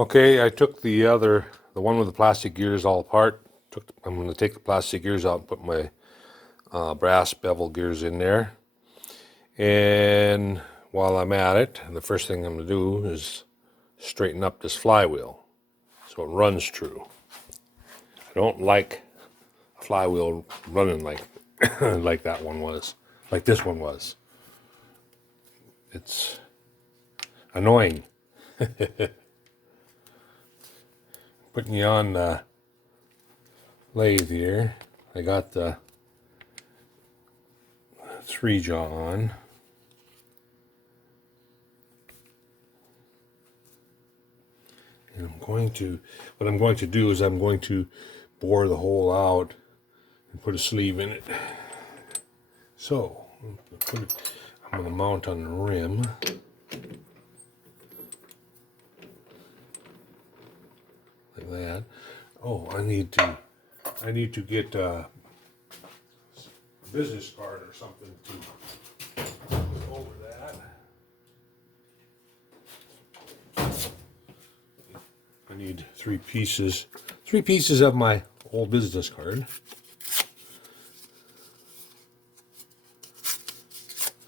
Okay, I took the one with the plastic gears all apart. I'm going to take the plastic gears out and put my brass bevel gears in there. And while I'm at it, the first thing I'm going to do is straighten up this flywheel so it runs true. I don't like a flywheel running like like that one was, like this one was. It's annoying. Putting you on the lathe here. I got the 3-jaw on. And what I'm going to do is I'm going to bore the hole out and put a sleeve in it. So, I'm going to mount on the rim. Like that. Oh, I need to get a business card or something to put over that. I need 3 pieces of my old business card,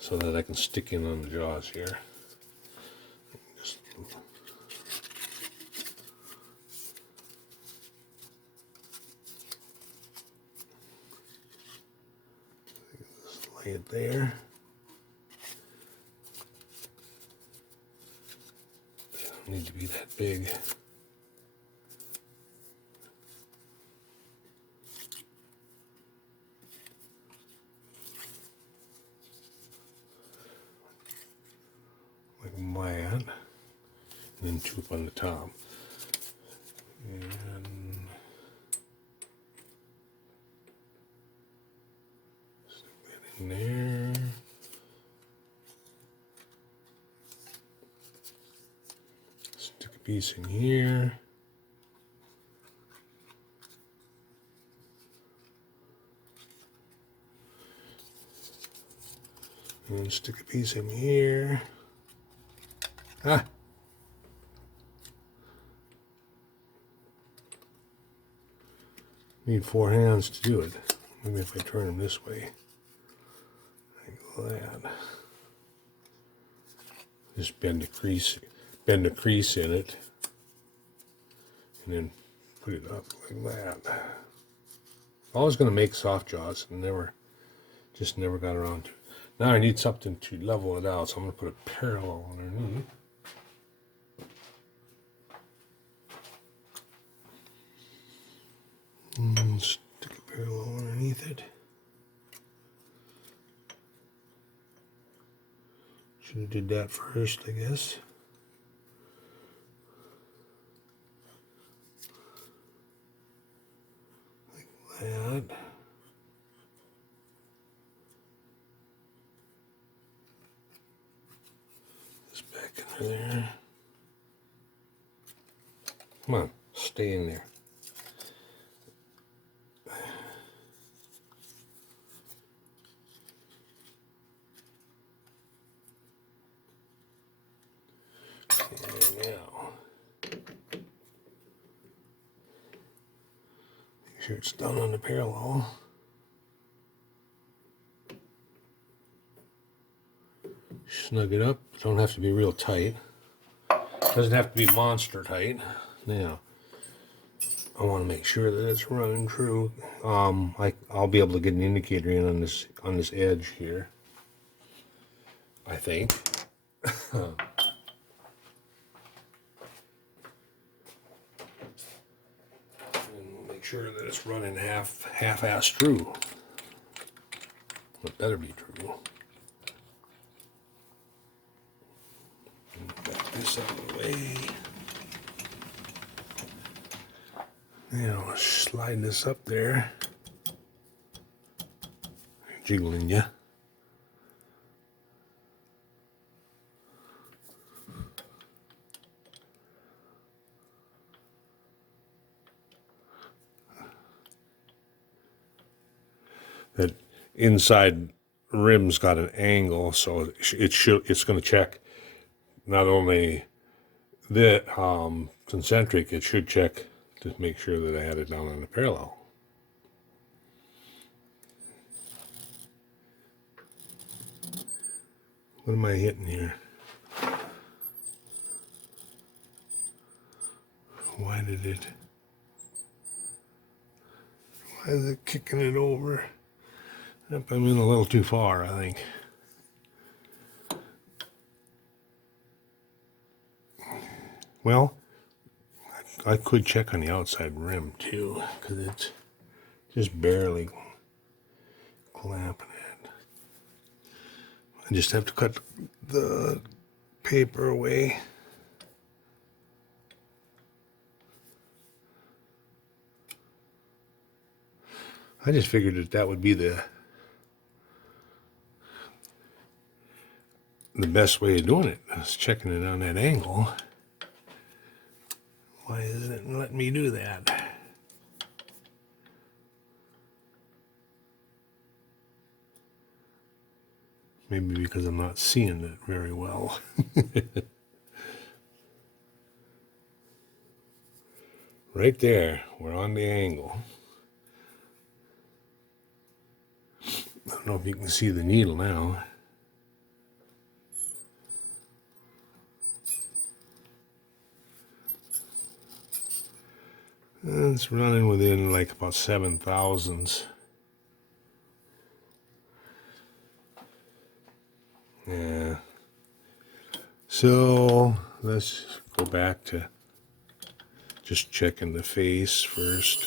so that I can stick in on the jaws here. Just lay it there. They don't need to be that big. Like that. And then 2 up on the top. And stick that in there. Stick a piece in here. And stick a piece in here. Ah! Need 4 hands to do it. Maybe if I turn them this way, like that. Just bend the crease in it, and then put it up like that. I was going to make soft jaws and just never got around to it. Now I need something to level it out, so I'm going to put a parallel underneath. And stick a parallel underneath it. Should have did that first, I guess. Like that. This back under there. Come on, stay in there. Make sure it's done on the parallel. Snug it up. Don't have to be real tight. Doesn't have to be monster tight. Now, I want to make sure that it's running true. I'll be able to get an indicator in on this edge here, I think. And make sure that it's running half-ass true. It better be true. Back this out of the way. Now slide this up there. Jiggling ya. That inside rim's got an angle, so it's going to check not only the concentric, it should check to make sure that I had it down on the parallel. What am I hitting here? Why is it kicking it over? Yep, I'm in a little too far, I think. Well, I could check on the outside rim too, because it's just barely clamping it. I just have to cut the paper away. I just figured that would be the best way of doing it, is checking it on that angle. Why isn't it letting me do that? Maybe because I'm not seeing it very well. Right there, we're on the angle. I don't know if you can see the needle now. It's running within like about 7 thousandths. Yeah. So let's go back to just checking the face first.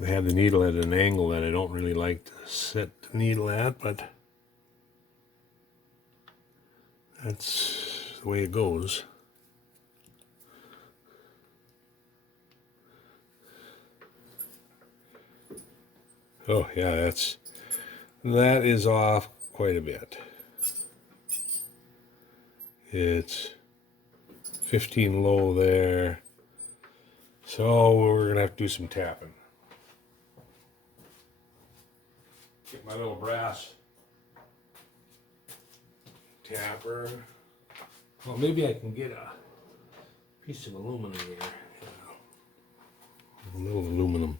I have the needle at an angle that I don't really like to set the needle at, but that's the way it goes. Oh yeah, that is off quite a bit. It's 15 low there, so we're gonna have to do some tapping. Get my little brass tapper. Well, maybe I can get a piece of aluminum here. A little aluminum.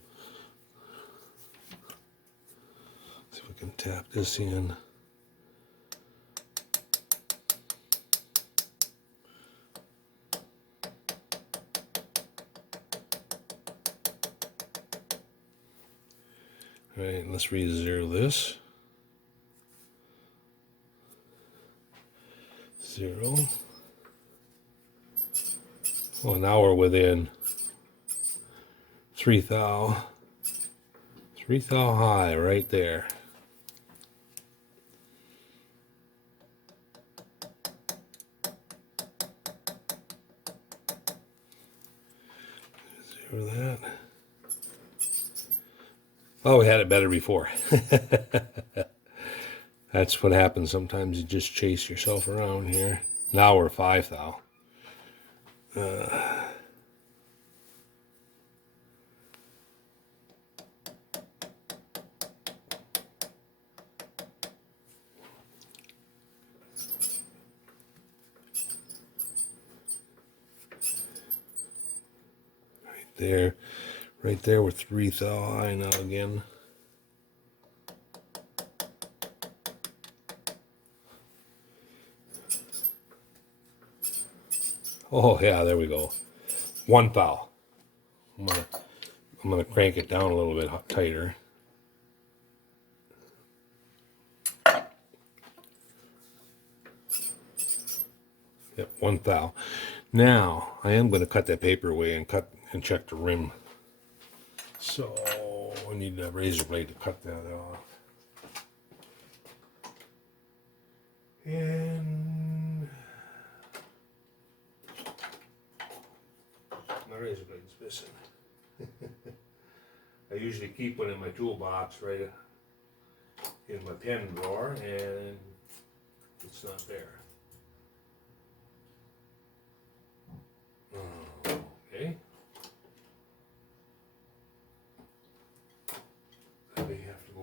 See if we can tap this in. All right, let's re-zero this. 0. Well, now we're within 3 thou. 3 thou high right there. Zero that. Oh, we had it better before. That's what happens sometimes. You just chase yourself around here. Now we're 5 thou. Right there, we're 3 thou high now again. Oh yeah, there we go. 1 thou. I'm gonna crank it down a little bit tighter. Yep, 1 thou. Now I am going to cut that paper away and check the rim. So I need a razor blade to cut that off. And my razor blade's missing. I usually keep one in my toolbox right in my pen drawer, and it's not there. Okay.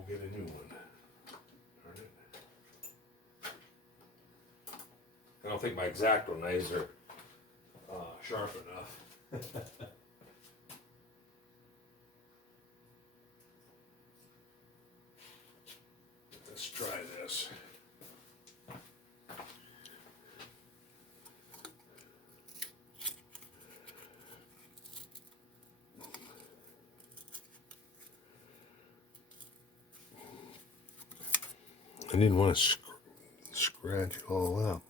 go get a new one. Darn it. I don't think my X-Acto knives are sharp enough. Let's try this. I didn't want to scratch it all up.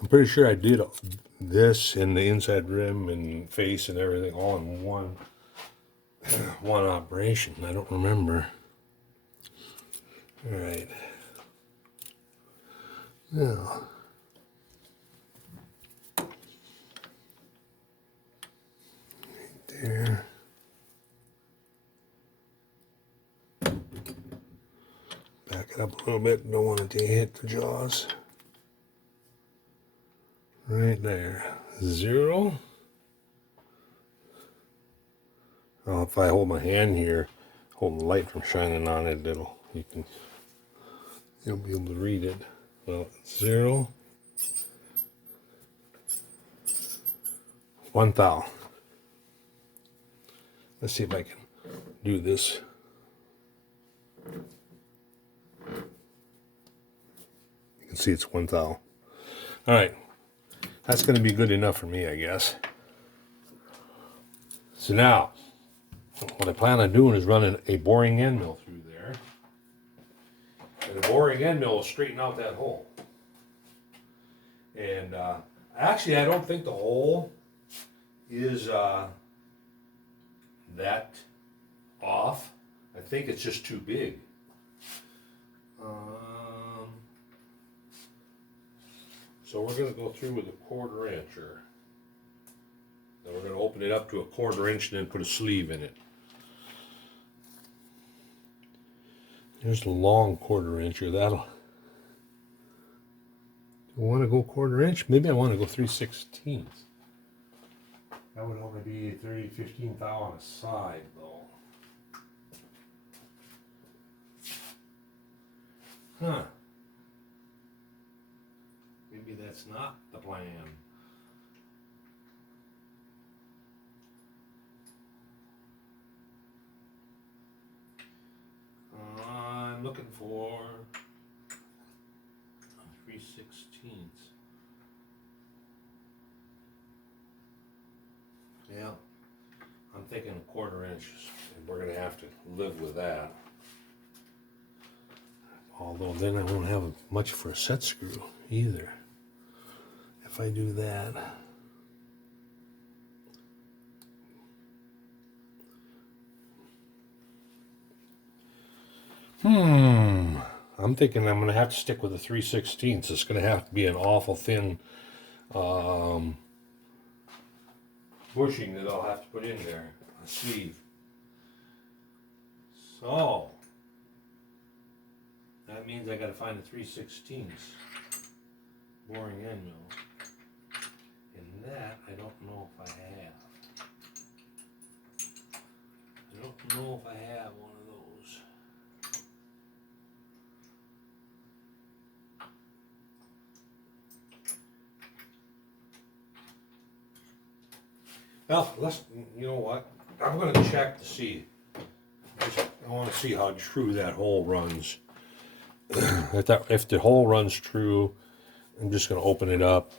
I'm pretty sure I did this and the inside rim and face and everything all in one operation. I don't remember. All right. Now, right there. Back it up a little bit. Don't want it to hit the jaws. Right there. 0. Oh, if I hold my hand here, hold the light from shining on it, you'll be able to read it. Well, 0. 1 thou. Let's see if I can do this. You can see it's 1 thou. All right. That's going to be good enough for me, I guess. So now, what I plan on doing is running a boring end mill through there. And the boring end mill will straighten out that hole. And actually, I don't think the hole is that off. I think it's just too big. So we're going to go through with a 1/4 incher. Then we're going to open it up to a 1/4 inch and then put a sleeve in it. Here's the long 1/4 incher. Do I want to go 1/4 inch? Maybe I want to go 3/16. That would only be 15 thou on a side, though. Huh. Maybe that's not the plan. I'm looking for 3/16. Yeah, I'm thinking 1/4 inch, and we're going to have to live with that. Although then I won't have much for a set screw either. If I do that. I'm thinking I'm going to have to stick with a 3/16. It's going to have to be an awful thin bushing that I'll have to put in there, a sleeve. So that means I got to find a 3/16 boring end mill, and that I don't know if I have. I don't know if I have one of those. Well, you know what? I'm going to check to see. I want to see how true that hole runs. If the hole runs true, I'm just going to open it up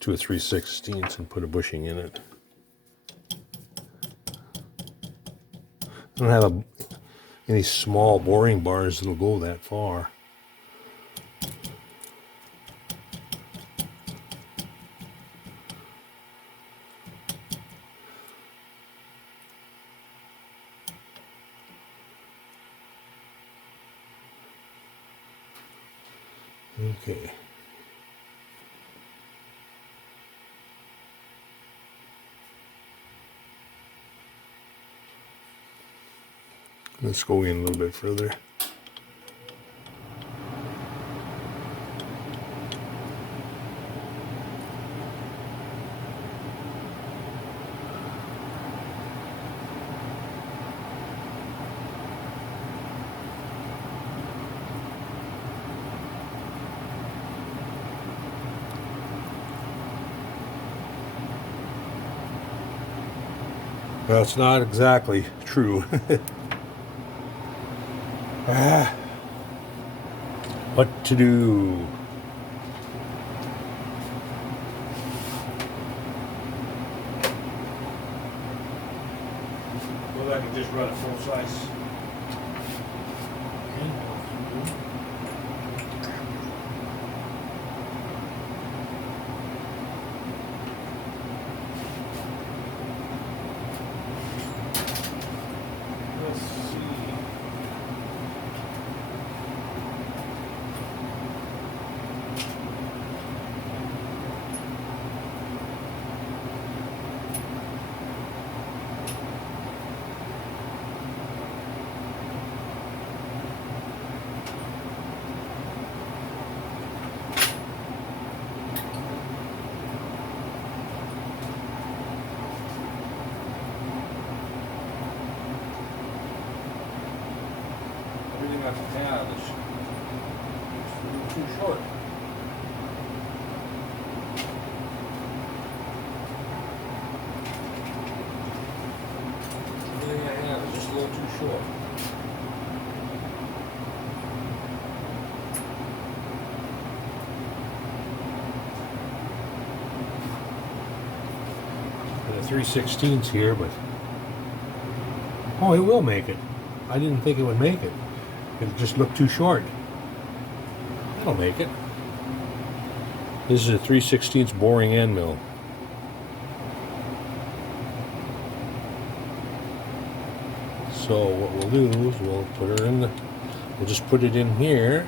to a 3/16 and put a bushing in it. I don't have any small boring bars that'll go that far. Okay. Let's go in a little bit further. Well, it's not exactly true. What to do? Well, I can just run a full size. Let's see. Everything I have is too short. Everything I have is just a little too short. Got a 3/16 here, but oh, it will make it. I didn't think it would make it. It just looked too short. That'll make it. This is a 3/16 boring end mill. So what we'll do is we'll put her in the, we'll just put it in here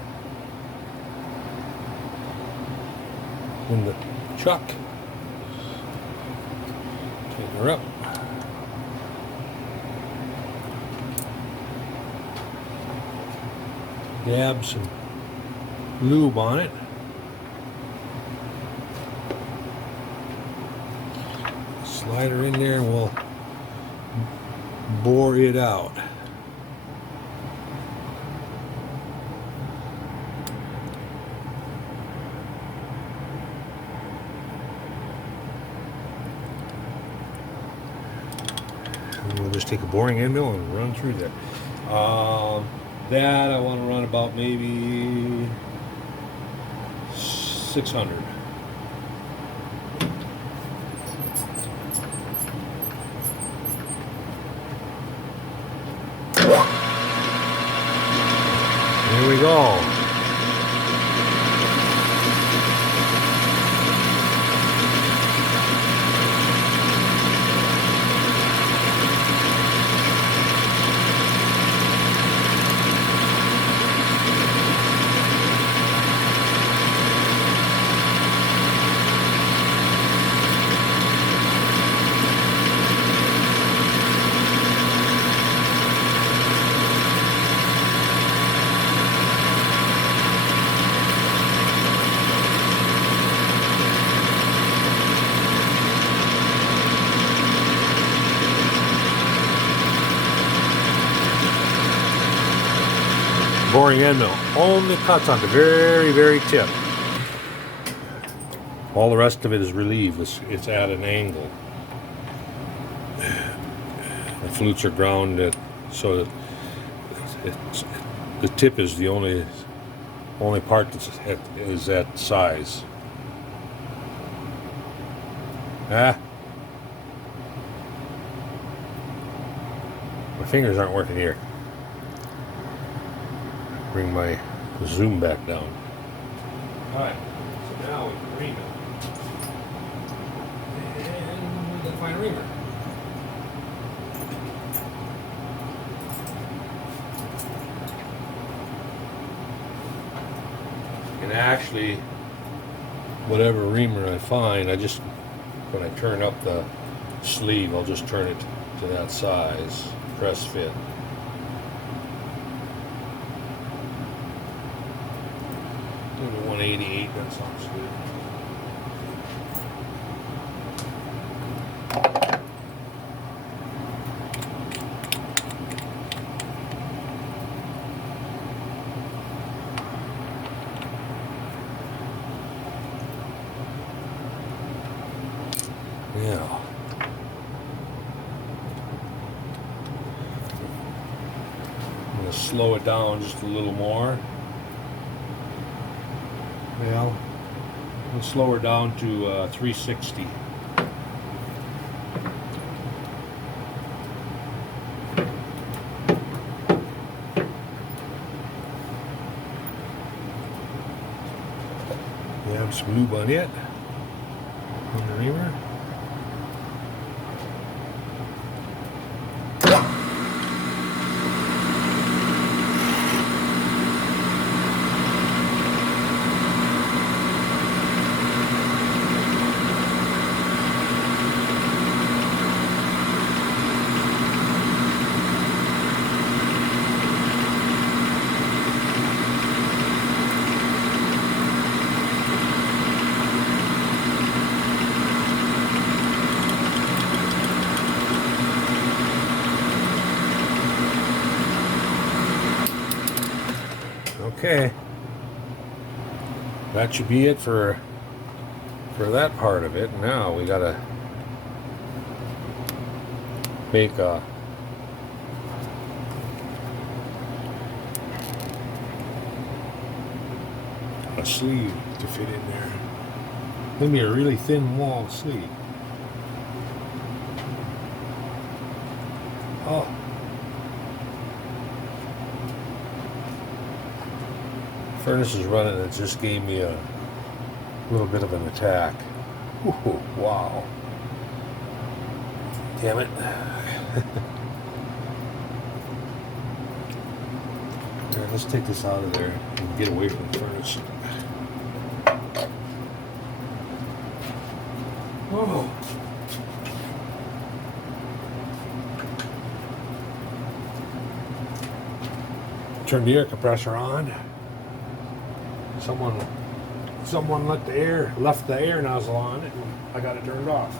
in the chuck. Take her up. Dab some lube on it. Slide her in there and we'll bore it out. And we'll just take a boring end mill and run through there. That I want to run about maybe 600. Here we go. Boring end mill only cuts on the very, very tip. All the rest of it is relieved. It's at an angle. The flutes are ground so that the tip is the only part is that size. My fingers aren't working here. Bring my zoom back down. Alright, so now we can ream it. And we're gonna find a reamer. And actually, whatever reamer I find, when I turn up the sleeve, I'll just turn it to that size, press fit. Maybe 188, that sounds good. Yeah. I'm going to slow it down just a little more. Well, we'll slow her down to 360. You have some lube on it, on the reamer. Okay, that should be it for that part of it. Now we gotta make a sleeve to fit in there. Maybe a really thin wall sleeve. Oh. Furnace is running. It just gave me a little bit of an attack. Ooh, wow. Damn it. Here, let's take this out of there and get away from the furnace. Whoa. Turn the air compressor on. Someone left the air nozzle on it, and I got it turned off.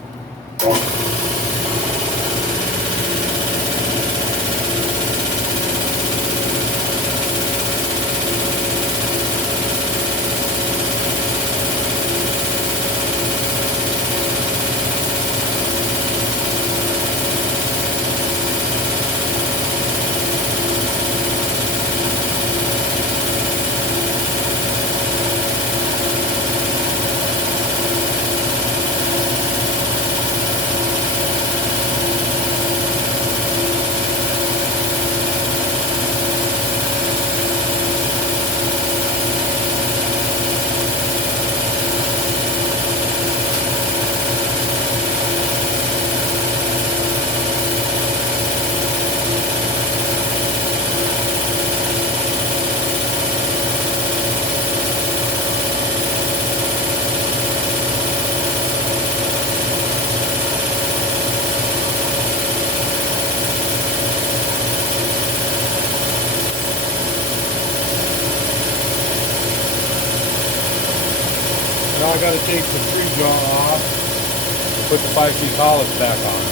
Now I got to take the tree jaw off and put the 5 feet collets back on.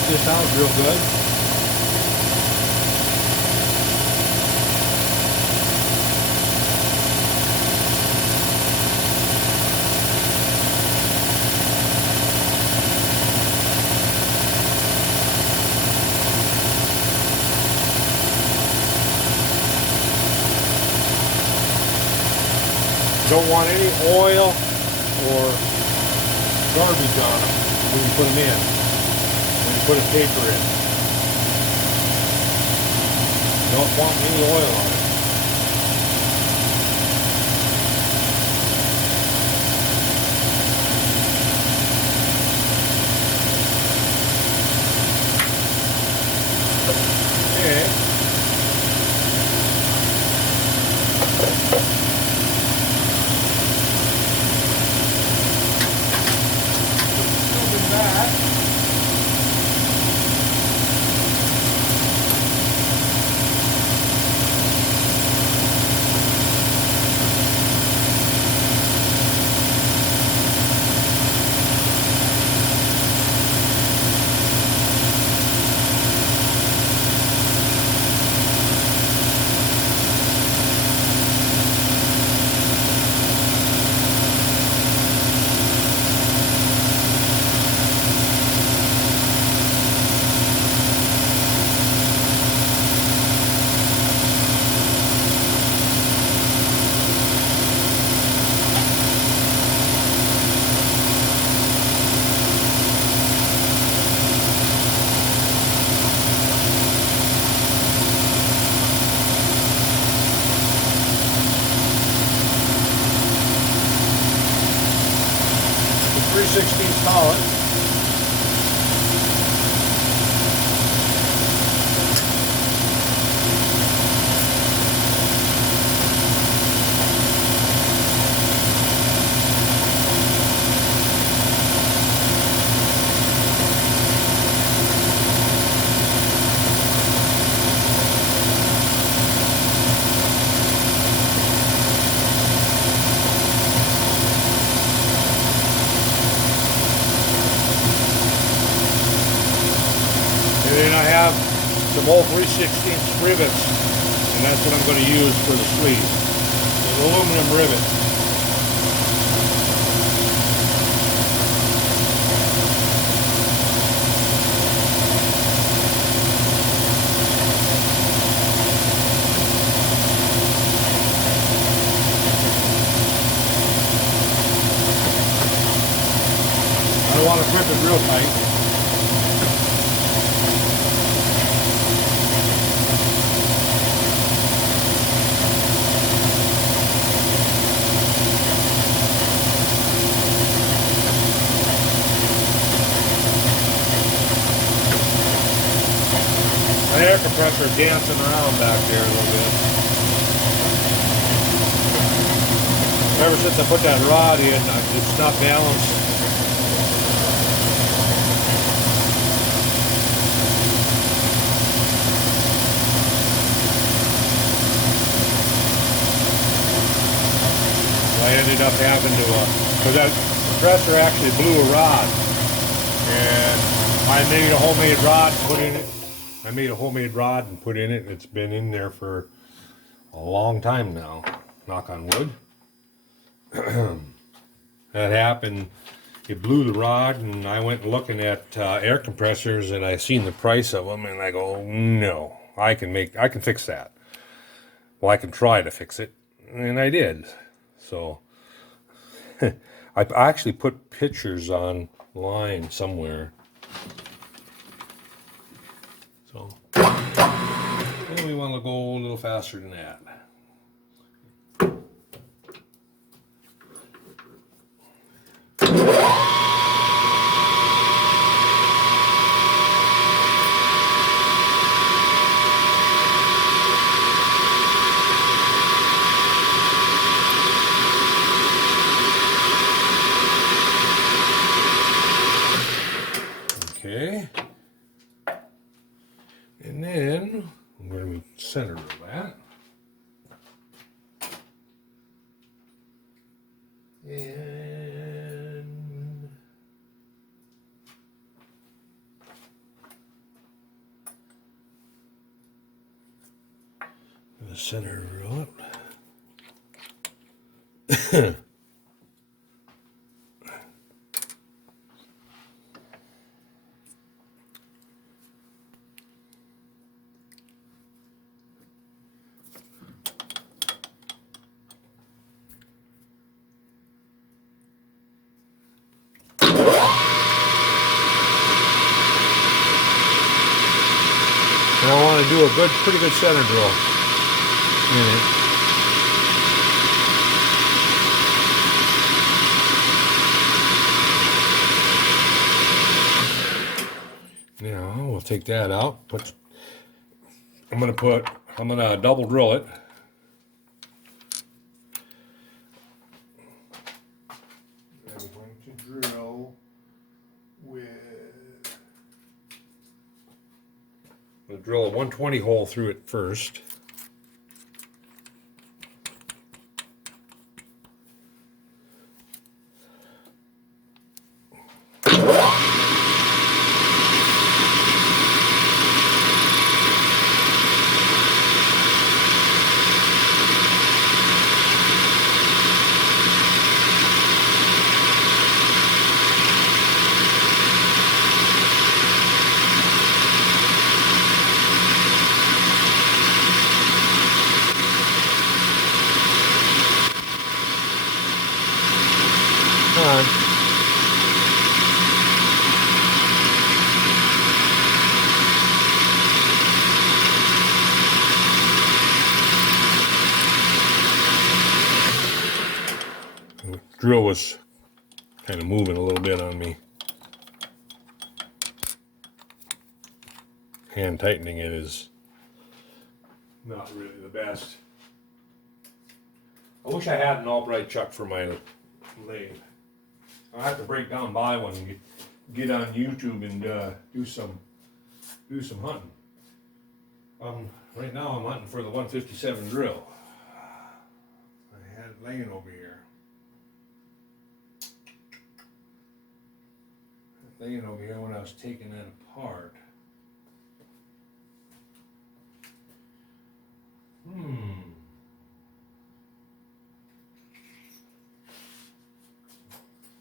get this out real good. Don't want any oil or garbage on them when you put them in, when you put a paper in. Don't want any oil on it. Okay. Collet. And then I have some old 3/16 rivets, and that's what I'm going to use for the sleeve. An aluminum rivet. I don't want to grip it real tight. The air compressor dancing around back there a little bit. Ever since I put that rod in, it's not balanced. So I ended up having to, because that compressor actually blew a rod, and I made a homemade rod and put in it. I made a homemade rod and put in it. It's been in there for a long time now. Knock on wood. That happened. It blew the rod, and I went looking at air compressors, and I seen the price of them, and I go, no, I can fix that. Well, I can try to fix it, and I did. So I actually put pictures online somewhere. So, and we want to go a little faster than that. Okay. And then I'm going to be centered of that. And the center drill up. Now I want to do a pretty good center drill in it. Now we'll take that out. I'm gonna double drill it. I'm going to drill with. I'm gonna drill a 120 hole through it first. Drill was kind of moving a little bit on me. Hand tightening it is not really the best. I wish I had an Albright chuck for my lathe. I'll have to break down, buy one, and get on YouTube and do some hunting. Right now I'm hunting for the 157 drill. I had it laying over here. Laying over here when I was taking that apart.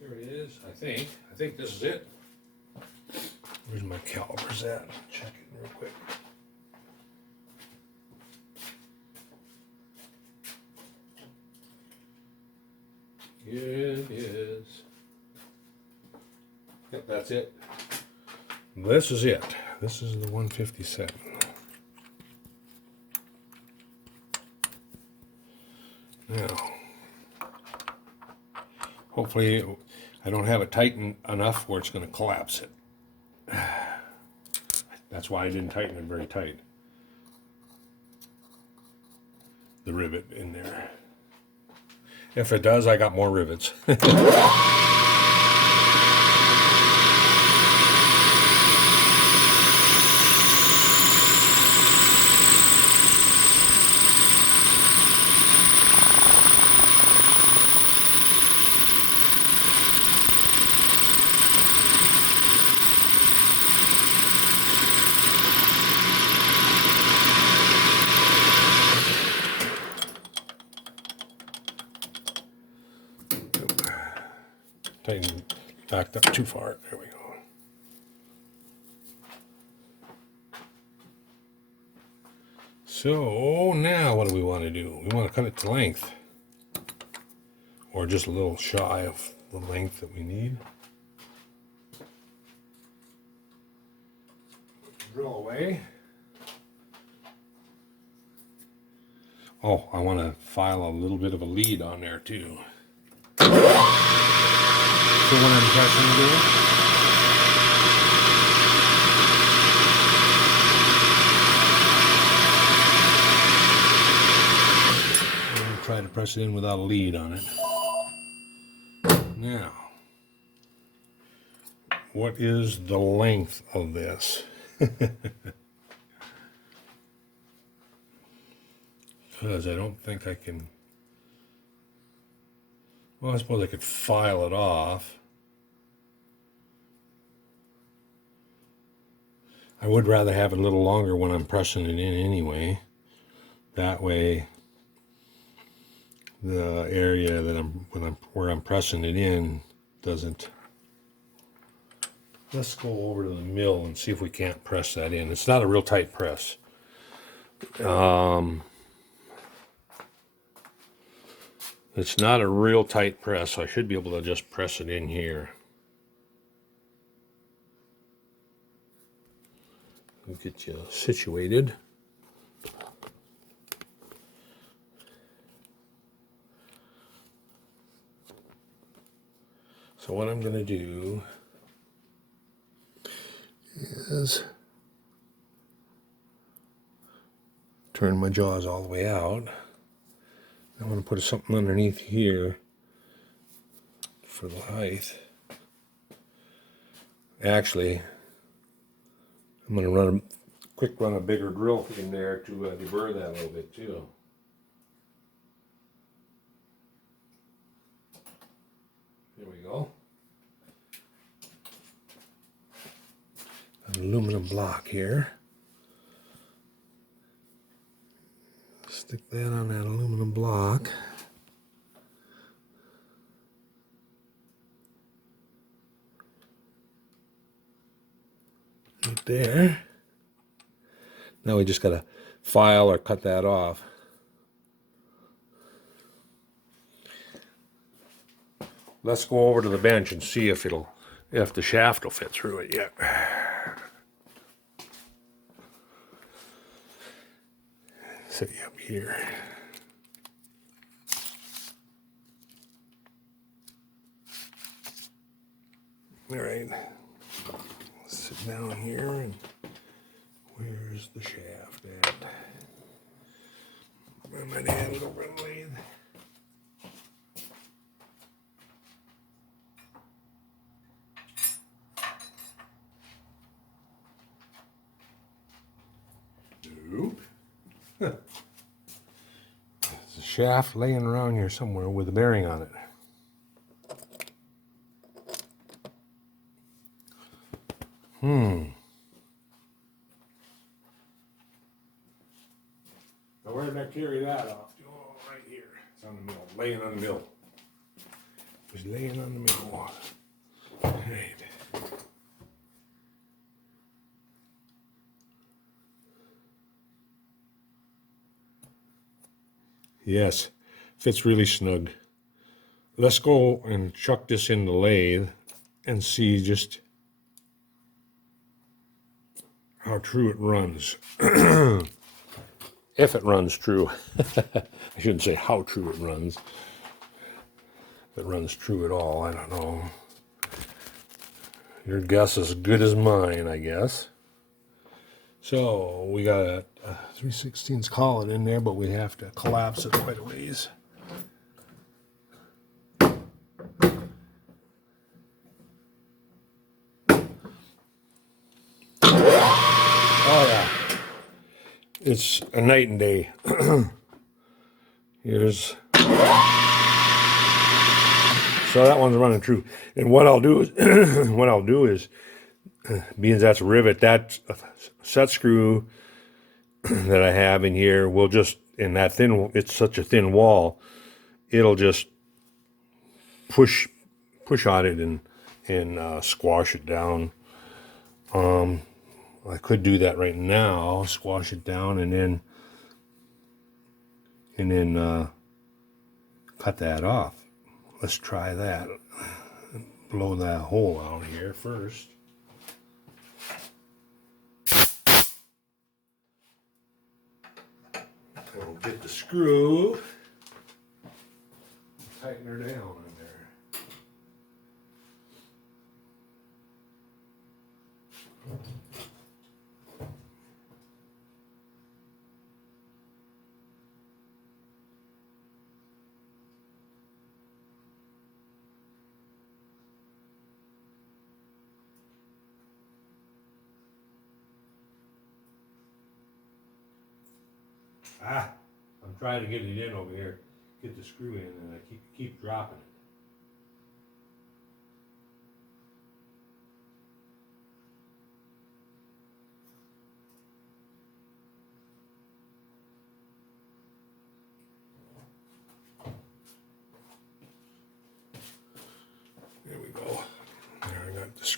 Here it is, I think. I think this is it. Where's my calipers at? Check it real quick. Here it is. Yep, that's it. This is it. This is the 157. Now, hopefully I don't have it tightened enough where it's going to collapse it. That's why I didn't tighten it very tight. The rivet in there. If it does, I got more rivets. Tighten, backed up too far. There we go. So now what do we want to do? We want to cut it to length, or just a little shy of the length that we need. Drill away. Oh, I want to file a little bit of a lead on there too. So when I'm pressing it in, I'm going to try to press it in without a lead on it. Now, what is the length of this? Because I don't think I can. Well, I suppose I could file it off. I would rather have it a little longer when I'm pressing it in anyway. That way, the area that where I'm pressing it in doesn't. Let's go over to the mill and see if we can't press that in. It's not a real tight press. It's not a real tight press, so I should be able to just press it in here. We'll get you situated. So what I'm going to do is turn my jaws all the way out. I want to put something underneath here for the height. Actually, I'm going to run a bigger drill in there to deburr that a little bit too. There we go. An aluminum block here. Stick that on that aluminum block. Right there. Now we just got to file or cut that off. Let's go over to the bench and see if the shaft will fit through it yet. Set you up here. All right. Let's sit down here and where's the shaft at? Run my hand over the lathe. Nope. There's a shaft laying around here somewhere with a bearing on it. Now where did I carry that off? Oh, right here. It's on the mill. Laying on the mill. It was laying on the mill. Right. Yes, fits really snug. Let's go and chuck this in the lathe and see just how true it runs. If it runs true. I shouldn't say how true it runs. If it runs true at all, I don't know. Your guess is as good as mine, I guess. So we got a 3/16 collet in there, but we have to collapse it quite a ways. Oh yeah, it's a night and day. Here's so that one's running true, and what I'll do is, being that's a rivet, that set screw that I have in here will just in that thin. It's such a thin wall, it'll just push on it and squash it down. I could do that right now, squash it down, and then cut that off. Let's try that. Blow that hole out here first. We'll get the screw, tighten her down in there. I'm trying to get it in over here, get the screw in, and I keep dropping it.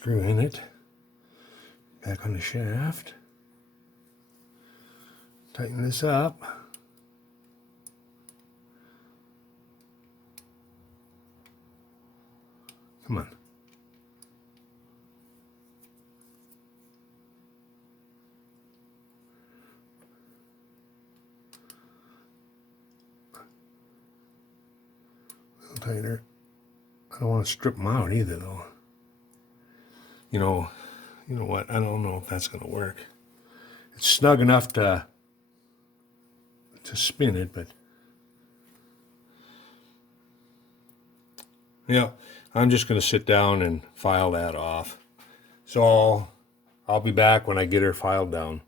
screw in it. Back on the shaft. Tighten this up. Come on. A little tighter. I don't want to strip them out either, though. You know what? I don't know if that's going to work. It's snug enough to spin it, but yeah, I'm just going to sit down and file that off. So I'll be back when I get her filed down.